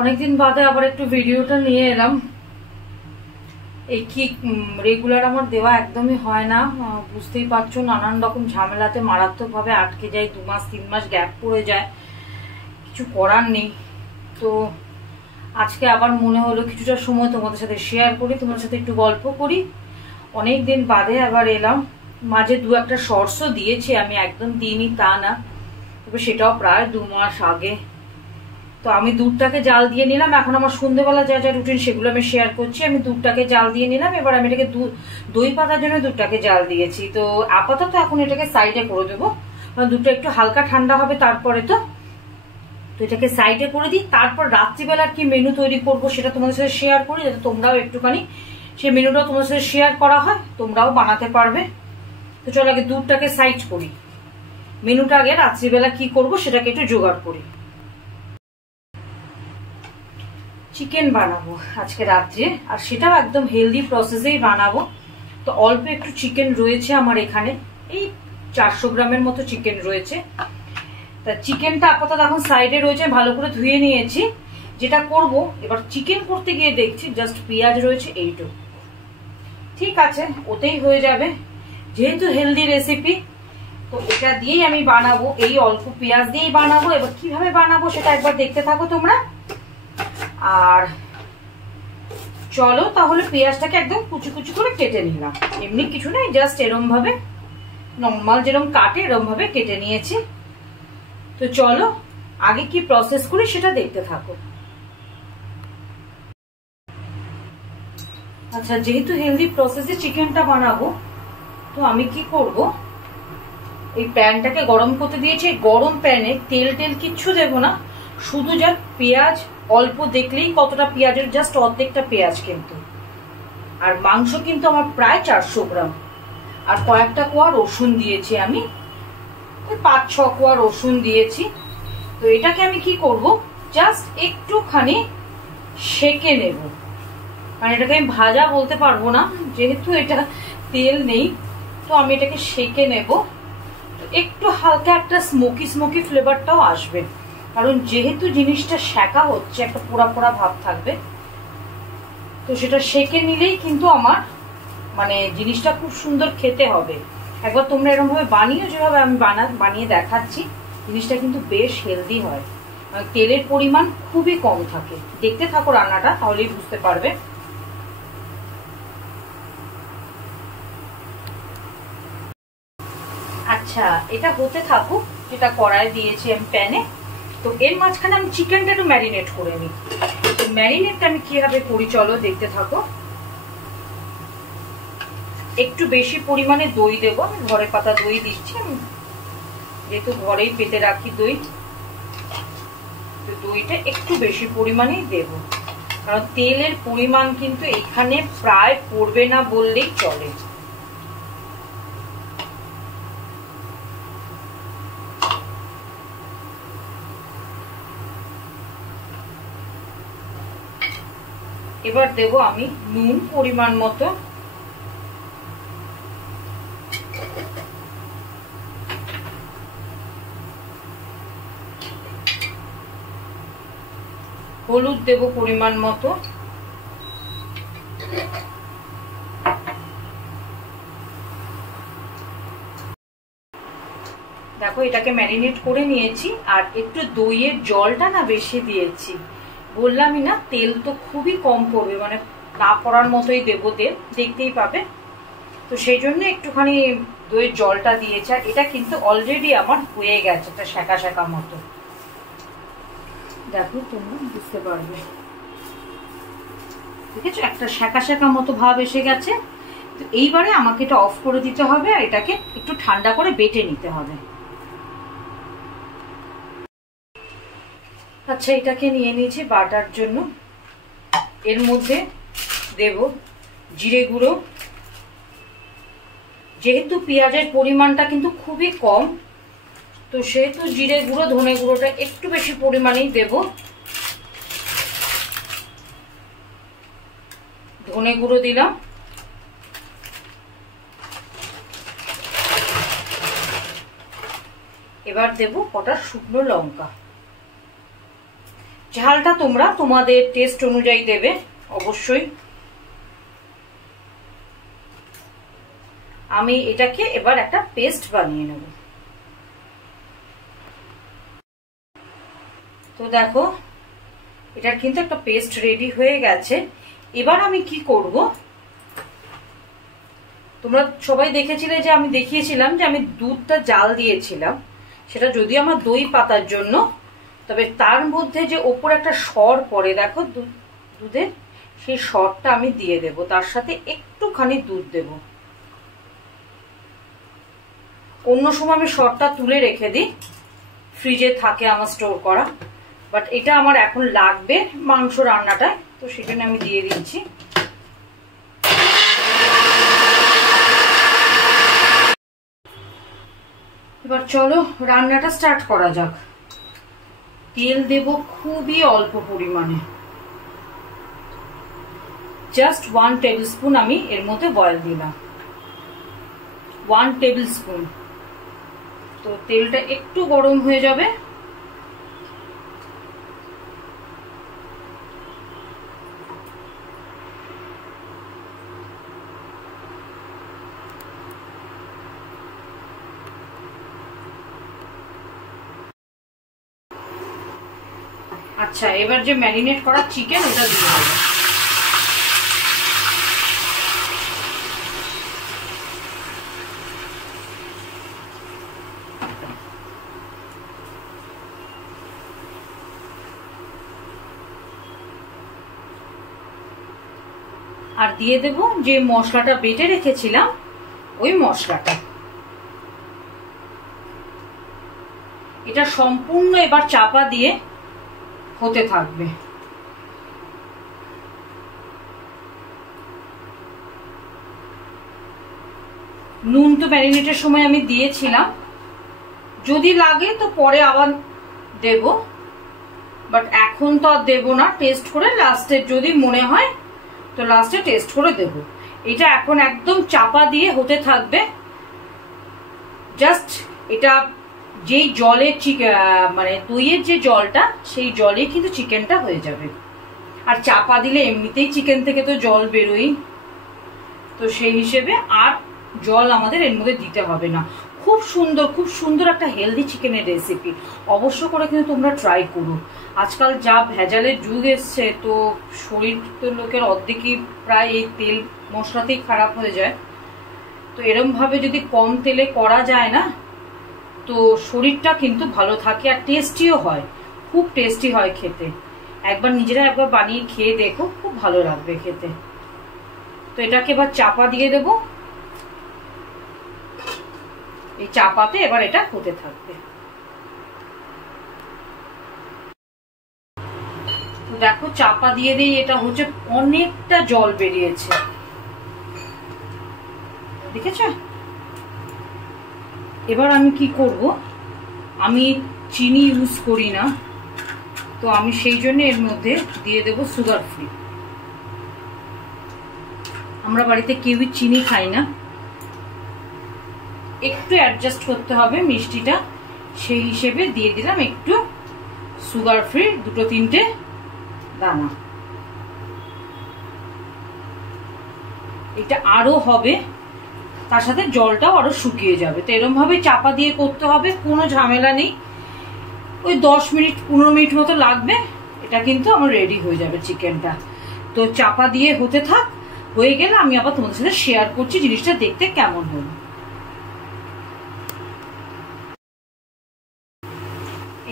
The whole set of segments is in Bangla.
অনেকদিন বাদে আবার একটু ভিডিওটা নিয়ে এলাম। এই কি রেগুলার আমার দেওয়া একদমই হয় না, বুঝতেই পারছো, নানান রকম ঝামেলাতে মারাত্মকভাবে আটকে যায়, 2 মাস 3 মাস গ্যাপ পড়ে যায়, কিছু করার নেই। তো আজকে আবার মনে হলো কিছুটা সময় তোমাদের সাথে শেয়ার করি, তোমাদের সাথে একটু গল্প করি। অনেকদিন বাদে আবার এলাম। মাঝে 2-1টা শর্টসও দিয়েছি, আমি একদম দিইনি তা না, তবে সেটাও প্রায় 2 মাস আগে। তো আমি দুধটাকে জাল দিয়ে নিলাম। এখন আমার সন্ধ্যেবেলা যা যা রুটিন সেগুলো আমি শেয়ার করছি। আমি দুধটাকে জাল দিয়ে নিলাম। এবার আমি এটাকে দই পাতার জন্য দুধটাকে জাল দিয়েছি। তো আপাতত এখন এটাকে সাইডে করে দেবো, কারণ দুধটা একটু হালকা ঠান্ডা হবে তারপরে। তো এটাকে সাইডে করে দিই। তারপর রাত্রিবেলার কি মেনু তৈরি করব সেটা তোমাদের সাথে শেয়ার করি, যাতে তোমরাও একটুখানি সেই মেনুটাও তোমাদের সাথে শেয়ার করা হয়, তোমরাও বানাতে পারবে। তো চলো আগে দুধটাকে সাইড করি, মেনুটা আগে রাত্রিবেলা কি করব সেটাকে একটু জোগাড় করি। চিকেন বানাবো আজকে রাত্রে, আর সেটাও একদম হেলদি প্রসেসেই বানাবো। তো অল্প একটু চিকেন রয়েছে আমার এখানে, এই 400 গ্রামের মতো চিকেন রয়েছে। তা চিকেনটা আপাতত এখন সাইডে রয়েছে, ভালো করে ধুয়ে নিয়েছি। যেটা করব এবার, চিকেন করতে গিয়ে দেখছি জাস্ট পেঁয়াজ রয়েছে এইটুকু, ঠিক আছে, ওতেই হয়ে যাবে, যেহেতু হেলদি রেসিপি। তো এটা দিয়েই আমি বানাবো, এই অল্প পেঁয়াজ দিয়েই বানাবো। এবার কিভাবে বানাবো সেটা একবার দেখতে থাকো তোমরা। আর চলো তাহলে পেঁয়াজটাকে একদম কুচি কুচি করে কেটে নিলাম। এমনি কিছু নেই, জাস্ট এরম ভাবে নর্মাল যেরকম কাটে এরম ভাবে কেটে নিয়েছি। তো চলো আগে কি প্রসেস করি সেটা দেখতে থাকো। আচ্ছা, যেহেতু হেলদি প্রসেসে চিকেনটা বানাবো, তো আমি কি করব, এই প্যানটাকে গরম করতে দিয়েছি। গরম প্যানে তেল কিচ্ছু দেবো না, শুধু যা পেঁয়াজ অল্প দেখলেই কতটা পেঁয়াজের জাস্ট অর্ধেকটা পেঁয়াজ কিন্তু। আর মাংস কিন্তু আমার প্রায় 400 গ্রাম। আর কয়েকটা কোয়া রসুন দিয়েছি আমি, 5-6 কোয়া রসুন দিয়েছি। তো এটাকে আমি কি করব, জাস্ট একটুখানি সেকে নেব। মানে এটাকে আমি ভাজা বলতে পারবো না, যেহেতু এটা তেল নেই। তো আমি এটাকে সেকে নেব, একটু হালকা একটা স্মোকি ফ্লেভারটাও আসবে, কারণ যেহেতু জিনিসটা সেকা হচ্ছে একটা পোড়া পোড়া ভাব থাকবে। তো সেটা সেকে নিলেই কিন্তু আমার মানে জিনিসটা খুব সুন্দর খেতে হবে। একবার তোমরা এরকম ভাবে বানিয়ে, যেভাবে আমি বানিয়ে দেখাচ্ছি, জিনিসটা কিন্তু বেশ হেলদি হয়। তেলের পরিমাণ খুবই কম থাকে। দেখতে থাকো রান্নাটা, তাহলেই বুঝতে পারবে। আচ্ছা, এটা হতে থাকুক, যেটা কড়াই দিয়েছি আমি প্যানে। তো এর মাঝখানে আমি চিকেনটা একটু ম্যারিনেট করে নিই। তো ম্যারিনেটটা আমি কিভাবে করি চলো দেখতে থাকো। একটু বেশি পরিমাণে দই দেবো, আমি ঘরে পাতা দই দিচ্ছি, আমি যেহেতু ঘরেই পেতে রাখি দই। তো দইটা একটু বেশি পরিমাণেই দেব, কারণ তেলের পরিমাণ কিন্তু এখানে প্রায় পড়বে না বললেই চলে। এবার দেব আমি নুন পরিমাণ মতো, হলুদ দেব পরিমাণ মতো, দেখো এটাকে ম্যারিনেট করে নিয়েছি। আর একটু দইয়ের জলটা না বেশি দিয়েছি, বললামই না তেল তো খুবই কম পড়বে, মানে না পড়ার মতোই দেবো তেল, দেখতেই পাবে। তো সেই জন্য একটুখানি দইয়ের জলটা দিয়েছি। আর এটা কিন্তু অলরেডি আমার হয়ে গেছে, একটা সেকা সেকা মতো, দেখো তোমরা বুঝতে পারবে, ঠিক আছে, একটা সেকা সেকা মতো ভাব এসে গেছে। তো এইবারে আমাকে এটা অফ করে দিতে হবে, আর এটাকে একটু ঠান্ডা করে বেটে নিতে হবে। আচ্ছা, এটাকে নিয়ে নিয়েছি বাটার জন্য। এর মধ্যে দেব জিরে গুঁড়ো, যেহেতু পেঁয়াজের পরিমাণটা কিন্তু খুবই কম, তো সেহেতু জিরে গুঁড়ো ধনে গুঁড়োটা একটু বেশি পরিমাণেই দেব। ধনে গুঁড়ো দিলাম, এবার দেব কটা শুকনো লঙ্কা। ঝালটা তোমরা তোমাদের টেস্ট অনুযায়ী দেবে অবশ্যই। আমি এটাকে এবার একটা পেস্ট বানিয়ে নেব। তো দেখো এটার কিন্তু একটা পেস্ট রেডি হয়ে গেছে। এবার আমি কি করব, তোমরা সবাই দেখেছিলে যে আমি দেখিয়েছিলাম যে আমি দুধটা জাল দিয়েছিলাম, সেটা যদিও আমার দই পাতার জন্য, তবে তার মধ্যে যে ওপর একটা সর পড়ে দেখো দুধের, সেই সরটা আমি দিয়ে দেব, তার সাথে একটুখানি দুধ দেব। অন্য সময় আমি সরটা তুলে রেখে দিই, ফ্রিজে থাকে আমার স্টোর করা, বাট এটা আমার এখন লাগবে মাংস রান্নাটায়, তো সেজন্য আমি দিয়ে দিচ্ছি। এবার চলো রান্নাটা স্টার্ট করা যাক। তেল দেব খুবই অল্প পরিমাণে, জাস্ট 1 টেবিল স্পুন আমি এর মধ্যে বয়েল দিলাম, 1 টেবিল স্পুন। তো তেলটা একটু গরম হয়ে যাবে, আচ্ছা এবার যে ম্যারিনেট করা চিকেন ওটা দিয়ে দেবো। আর দিয়ে দেব যে মশলাটা বেটে রেখেছিলাম ওই মশলাটা। এটা সম্পূর্ণ এবার চাপা দিয়ে হতে থাকবে। নুন তো ম্যারিনেটের সময় আমি দিয়েছিলাম, যদি লাগে তো পরে আবার দেব, বাট এখন তো আর দেবো না, টেস্ট করে লাস্টে যদি মনে হয় তো লাস্টে টেস্ট করে দেব। এটা এখন একদম চাপা দিয়ে হতে থাকবে। জাস্ট এটা যেই জলের মানে দইয়ের যে জলটা, সেই জলে কিন্তু চিকেনটা হয়ে যাবে। আর চাপা দিলে এমনিতেই চিকেন থেকে তো জল বেরোই, তো সেই হিসেবে আর জল আমাদের এর মধ্যে দিতে হবে না। খুব সুন্দর একটা হেলদি চিকেনের রেসিপি, অবশ্য করে কিন্তু তোমরা ট্রাই করো। আজকাল যা ভেজালের যুগ এসছে, তো শরীর তো লোকের অর্ধেকই প্রায় এই তেল মশলাতেই খারাপ হয়ে যায়। তো এরম ভাবে যদি কম তেলে করা যায় না, তো শরীরটা কিন্তু ভালো থাকে আর টেস্টিও হয়, খুব টেস্টি হয় খেতে। নিজেরা একবার বানিয়ে খেয়ে দেখো, খুব ভালো লাগবে খেতে। তো এটাকে এবার চাপা দিয়ে দেব, এই চাপাতে এবার এটা হতে থাকবে। তো দেখো চাপা দিয়ে দিই, এটা হচ্ছে অনেকটা জল বেরিয়েছে, দেখেছ? এবার আমি কি করব, আমি চিনি ইউজ করি না, তো আমি সেই জন্য এর মধ্যে দিয়ে দেব সুগার ফ্রি। আমরা বাড়িতে কেউই চিনি খাই না, একটু অ্যাডজাস্ট করতে হবে মিষ্টিটা, সেই হিসেবে দিয়ে দিলাম একটু সুগার ফ্রি 2-3টে দানা। এটা আরো হবে, তার সাথে জলটাও আরো শুকিয়ে যাবে। তো এরকম ভাবে চাপা দিয়ে করতে হবে, কোনো ঝামেলা নেই। ওই 10-15 মিনিট মতো লাগবে, এটা কিন্তু আমার রেডি হয়ে যাবে চিকেনটা। তো চাপা দিয়ে হতে থাক, হয়ে গেলে আমি আবার তোমাদের সাথে শেয়ার করছি জিনিসটা দেখতে কেমন হলো।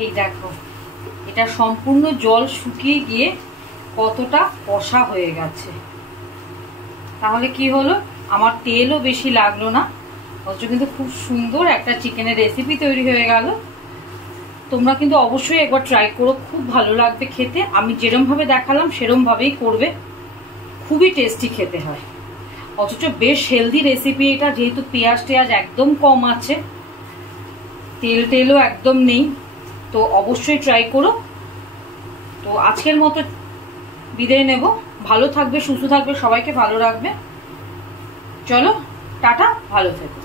এই দেখো এটা সম্পূর্ণ জল শুকিয়ে গিয়ে কতটা কষা হয়ে গেছে। তাহলে কি হলো, আমার তেলও বেশি লাগলো না, অথচ কিন্তু খুব সুন্দর একটা চিকেনের রেসিপি তৈরি হয়ে গেল। তোমরা কিন্তু অবশ্যই একবার ট্রাই করো, খুব ভালো লাগবে খেতে। আমি যেরকম ভাবে দেখালাম সেরকম ভাবেই করবে, খুবই টেস্টি খেতে হয়, অথচ বেশ হেলদি রেসিপি এটা। যেহেতু পেঁয়াজ টেয়াজ একদম কম আছে, তেলও একদম নেই, তো অবশ্যই ট্রাই করো। তো আজকের মতো বিদায় নেব, ভালো থাকবে, সুস্থ থাকবে, সবাইকে ভালো রাখবে। চলো টাটা, ভালো থেকো।